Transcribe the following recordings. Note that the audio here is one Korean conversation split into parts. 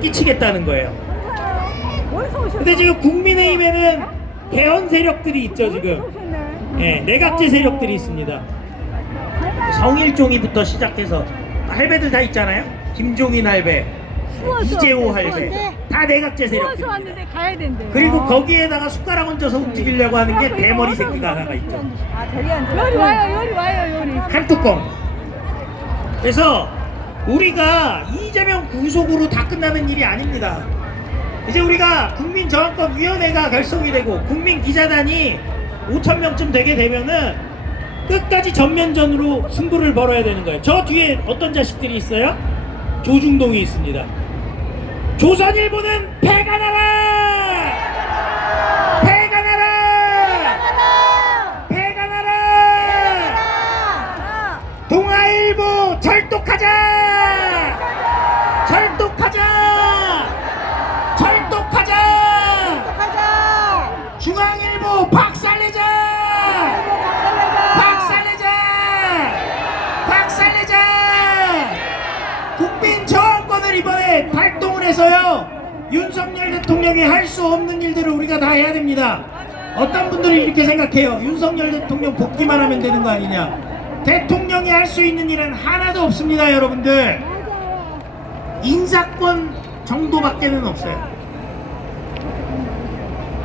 끼치겠다는 거예요. 근데 지금 국민의힘에는 개헌 세력들이 있죠 지금. 예, 내각제 세력들이 있습니다. 성일종이부터 시작해서 할배들 다 있잖아요. 김종인 할배, 이재호 할배. 다 내각제 된대. 그리고 거기에다가 숟가락 얹어서 움직이려고 하는 게 대머리 새끼가 하나가 있죠. 아. 요리 와요, 요리 와요, 요리. 한 뚜껑. 그래서 우리가 이재명 구속으로 다 끝나는 일이 아닙니다. 이제 우리가 국민저항권위원회가 결성이 되고 국민기자단이 5천 명쯤 되게 되면은 끝까지 전면전으로 승부를 벌어야 되는 거예요. 저 뒤에 어떤 자식들이 있어요? 조중동이 있습니다. 조선일보는 패가 나라! 패가 나라! 패가 나라! 동아일보 절독하자! 절독하자! 절독하자! 가자. 중앙일보 박살내자! 박살내자! 박살내자! 국민 저항권을 이번에 발동을 해서요. 윤석열 대통령이 할 수 없는 일들을 우리가 다 해야 됩니다. 어떤 분들이 이렇게 생각해요. 윤석열 대통령 복귀만 하면 되는 거 아니냐. 대통령이 할 수 있는 일은 하나도 없습니다, 여러분들. 인사권 정도밖에는 없어요.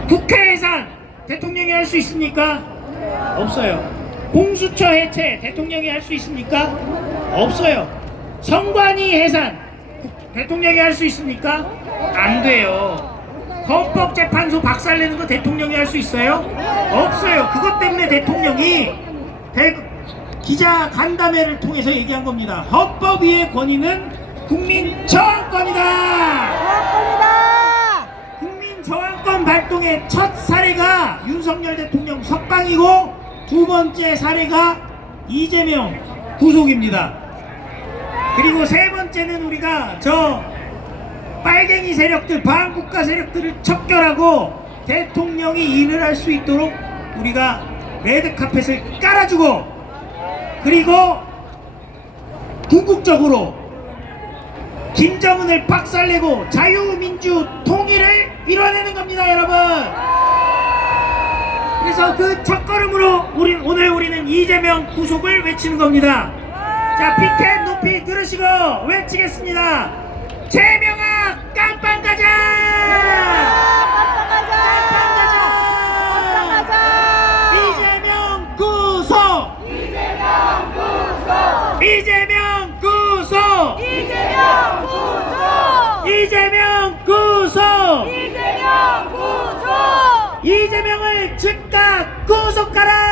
국회 예산 대통령이 할 수 있습니까? 없어요. 공수처 해체 대통령이 할 수 있습니까? 없어요. 선관위 해산 대통령이 할 수 있습니까? 안 돼요. 헌법재판소 박살내는 거 대통령이 할 수 있어요? 없어요. 그것 때문에 대통령이 대- 기자 간담회를 통해서 얘기한 겁니다. 헌법 위의 권위는 국민 저항권이다. 국민 저항권 발동의 첫 사례가 윤석열 대통령 석방이고 두 번째 사례가 이재명 구속입니다. 그리고 세 번째는 우리가 저 빨갱이 세력들, 반국가 세력들을 척결하고 대통령이 일을 할 수 있도록 우리가 레드 카펫을 깔아주고 그리고 궁극적으로 김정은을 박살내고 자유민주 통일을 이뤄내는 겁니다, 여러분. 그래서 그 첫걸음으로 우리 오늘 우리는 이재명 구속을 외치는 겁니다. 자, 피켓 높이 들으시고 외치겠습니다. 재명아 깜빵 가자! 깜빵 가자! 이재명 구속! 이재명 구속! 이재명 구속! 이재명 구속! 이재명 구속! 이재명을 즉각 구속하라!